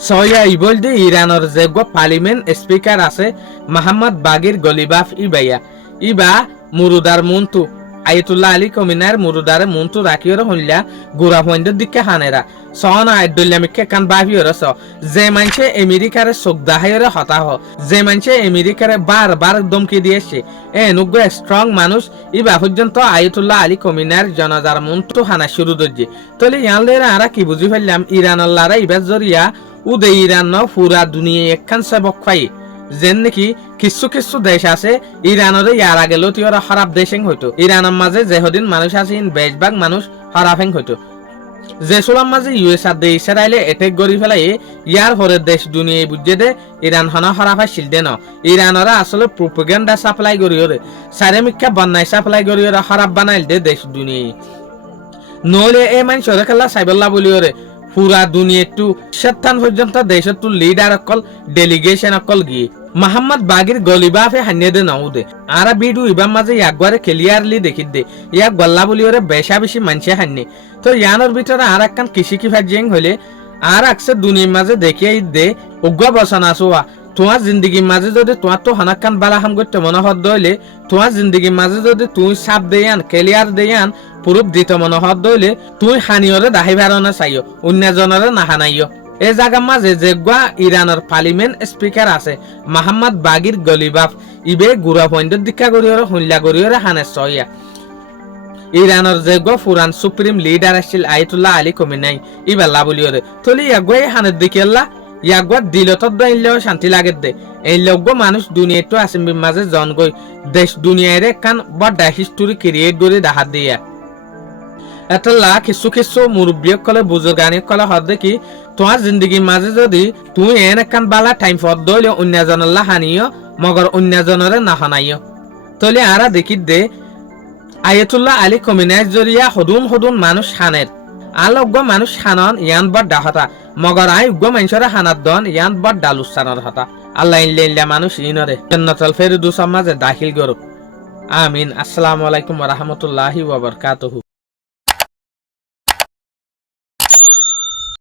Soya ইবলদি ইরানের যে parliament speaker আছে মোহাম্মদ বাগির গলিবাফ ইবাইয়া ইবা মুরুদার মুন্তু আয়াতুল্লাহ আলী কমিনার মুরুদারে মুন্তু রাখিওর হইলা গুড়া পয়েন্টের দিকে হানেরা সনা আব্দুল্লামিকে কান বাহিওর স যে মানছে আমেরিকারে চোখদাহাইরে হতাহ যে মানছে আমেরিকারে বার ধমকি দিয়েছে নুগ্গ স্ট্রং মানুষ ইবা পর্যন্ত আয়াতুল্লাহ আলী কমিনার জনাজার মুন্তু হানা শুরু দর্জি তলে ইয়ানলেরা আরা কি বুঝি ফেললাম ইরানল্লারা ইবার জরিয়া উদে ইরান ন পুরা দুনিয়া একখান সেবক পাই যেন নাকি কিছু কিছু দেশ আছে ইরানের ইয়ার আগে লতিওরা খারাপ দেশেং হইতো ইরানের মাঝে যেহদিন মানুষ আছে বেশভাগ মানুষ খারাপেং হইতো যেসুলাম মাঝে ইউএস আর ইসরায়েলে এটেক গড়ি ফেলাই ইয়ার হরের দেশ দুনিয়ায় বুঝে দে ইরান হন খারাপ শিলদে ন ইরানরা আসলে প্রোপাগান্ডা সাপ্লাই করিওরে সারেমিকা বন্যায় সাপ্লাই করিওরে খারাপ বানাইল দে দেশ দুনিয়ায় নইলে এই মানুষরে খেলা সাইবল্লা বলিওরে পুরা দুনিয়াটু শতান পর্যন্ত দেশত লিডার অকল ডেলিগেশন অকল গিয়ে মোহাম্মদ বাগির গলিবাফে হানিয়ে দে নউদে আরা বিডু ইবাম মাঝে ইয়াকবারে ক্লিয়ারলি দেখি দে ইয়াক গল্লা বলি ওরে বেশা বেশি মানছে হান্নি তো ইয়ানোর ভিতরে আর একখান কৃষি কি ফাজিং হইলে আর আকসে দুনিয়ার মাঝে দেখিয়ে দে উগ্র বসনা আসোয়া তোমার জিন্দগির মাঝে যদি তোমার তো হানাক্কান বালা হাম করতে মনোহর দইলে তোমার জিন্দগির মাঝে যদি তুই সাপ দেয়ান ক্লিয়ার দেয়ান পুরুপ দিত মনোহর দইলে তুই হানিয়রে দাহি ভারনা চাইও অন্যজনরে না হানাইও এ জায়গার মাঝে যেগুয়া ইরানের পার্লিমেন্ট স্পিকার আছে মোহাম্মদ বাগির গলিবাফ ইবে গুড়া পয়েন্টের দীক্ষা করিওরে হুল্লা করিওরে হানে সইয়া ইরানের যেগুয়া ফুরান সুপ্রিম লিডার আসছিল আয়াতুল্লাহ আলী কমিনাই ইবাল্লা বলিওরে তলি ইয়াগুয়াই হানের দিকে ইয়াগুয়া দিলত দইলেও শান্তি লাগে দে এই লগ্য মানুষ দুনিয়াটো আসিম মাঝে জন গই দেশ দুনিয়ারে কান বড় হিস্টোরি ক্রিয়েট করে দেখা দিয়া এতলা কিছু কিছু মুরব্বী কলে বুজুর্গানি কলে হদ দেখি তোমার জিন্দগির মাঝে যদি তুই এন একখান বালা টাইম ফদ দইলে অন্যজনল্লা হানিও মগর অন্যজনরে না হানাইও তলে আরা দেখি দে আয়াতুল্লাহ আলী কমিনার জরিয়া হদুন মানুষ হানের আলগ্য মানুষ হানন ইয়ান বড় ডাহতা মগর আই উগ্র মানুষের হানার দন ইয়ান বড় ডালুসানোর হতা আল্লাহ ইল্লা মানুষ ইনরে জান্নাতুল ফেরদৌস মাঝে দাখিল করুক আমিন। আসসালামু আলাইকুম ওয়া রাহমাতুল্লাহি ওয়া বারাকাতুহু।